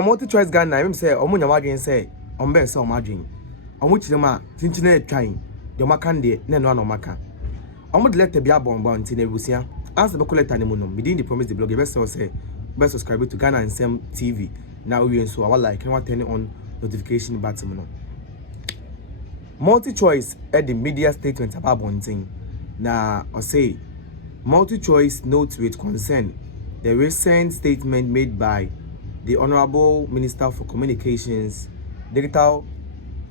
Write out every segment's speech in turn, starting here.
MultiChoice Ghana, I'm say, Omunya Wagin say, Ombe so margin. On which the ma, Tinchine trying, the Makande, Nano Maka. Omud let the Biabon bound in Ebusia. As the Bocoleta Nemunum, within the promise the blog, best say, best subscribe to Ghana and Sam TV. Now we so our like, and turn on notification button. MultiChoice at the media statement about one thing. Now, I say, MultiChoice notes with concern the recent statement made by the Honorable Minister for Communications, Digital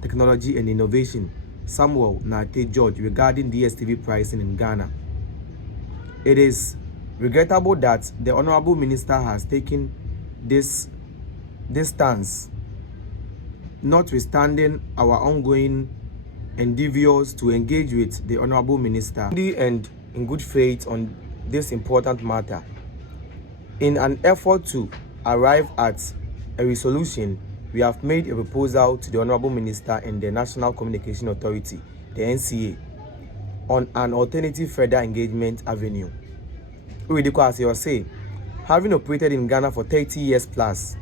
Technology and Innovation, Samuel Nartey George, regarding DStv pricing in Ghana. It is regrettable that the Honorable Minister has taken this stance, notwithstanding our ongoing endeavors to engage with the Honorable Minister and in good faith on this important matter. In an effort to arrive at a resolution, we have made a proposal to the Honorable Minister and the National Communication Authority, the NCA, on an alternative further engagement avenue. As you say, having operated in Ghana for 30 years plus,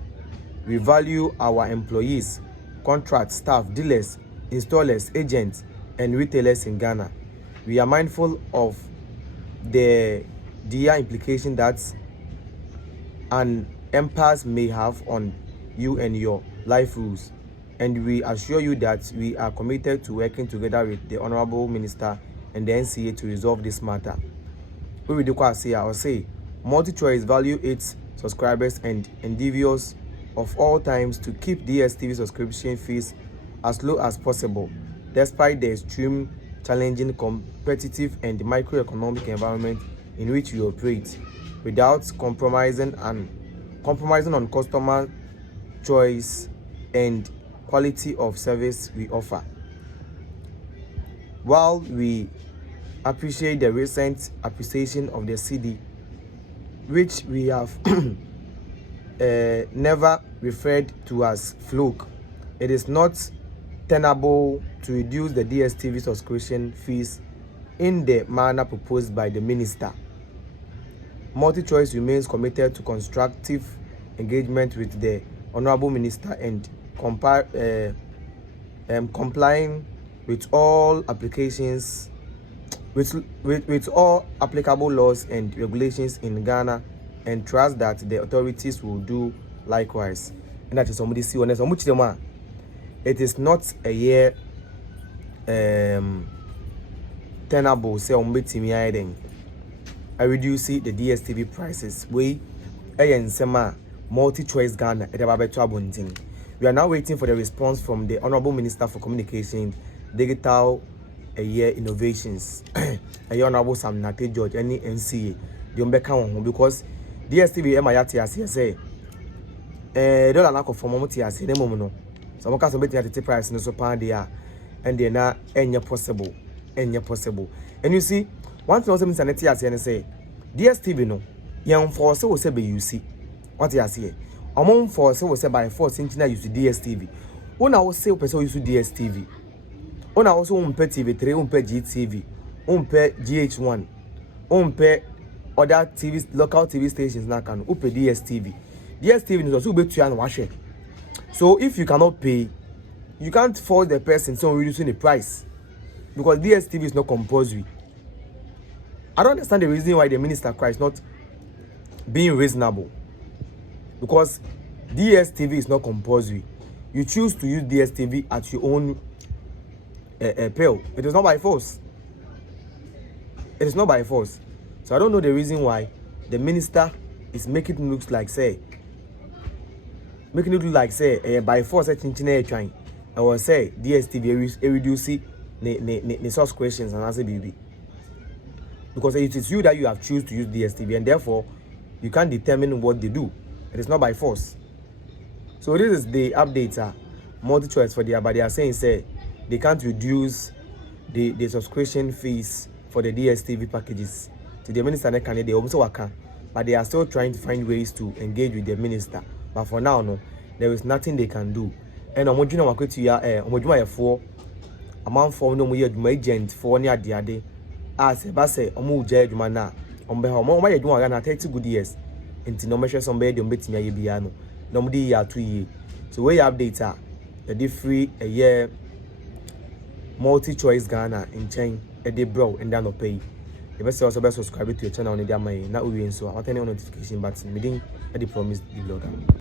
we value our employees, contract staff, dealers, installers, agents, and retailers in Ghana. We are mindful of the dire implication that an impasse may have on you and your life rules, and we assure you that we are committed to working together with the Honorable Minister and the NCA to resolve this matter. I say, MultiChoice value its subscribers and endeavors of all times to keep DStv subscription fees as low as possible, despite the extreme challenging competitive and microeconomic environment in which we operate, without compromising on customer choice and quality of service we offer. While we appreciate the recent appreciation of the CD, which we have never referred to as fluke, it is not tenable to reduce the DStv subscription fees in the manner proposed by the Minister. MultiChoice remains committed to constructive engagement with the Honorable Minister and complying with all applications, with all applicable laws and regulations in Ghana, and trust that the authorities will do likewise. And that is somebody see on us. It is not a year tenable say on betimi aiden. I reduce the DStv prices. We sema MultiChoice Ghana at the. We are now waiting for the response from the Honorable Minister for Communication, Digital Innovations, Honorable Sam Nartey George, any NCA. The Umbeka because DStv Mayati say don't lack of formality as in a moment. So I'm going to the price in so pound there, and they're not any possible. And you see, one thing also Mr. Neti and say, DStv no, young force will say by you see what you say. Among force will say by force in China use DStv. One I will say person use DStv. One I also pay TV3, pay GTV, pay GH1, pay other TV local TV stations now can pay DStv. DStv is also bet to and wash it. So if you cannot pay, you can't force the person so reducing the price, because DStv is not compulsory. I don't understand the reason why the minister cries not being reasonable, because DStv is not compulsory. You choose to use DStv at your own peril. It is not by force. It is not by force. So I don't know the reason why the minister is making it look like by force trying. I will say DStv reduce the source questions and answer BB. Because it is you that you have choose to use DStv, and therefore you can't determine what they do. It is not by force. So this is the update MultiChoice for but they are saying they can't reduce the subscription fees for the DStv packages. To the minister they also can, but they are still trying to find ways to engage with the minister. But for now, no, there is nothing they can do. And omojuna wakweti ya omojuma ya for amount for no mo agent for near the ade. As a base omu je adwuma na ombe ha omo ye adwuma na 30 good years. Enti no measure some be de ombetimi aye bia no. no mo di ya 2 year so we update the free a year MultiChoice Ghana in chain a day bro and down no pay. The best also subscribe to your channel on the na we so what any notification but me didn't promise the blogger.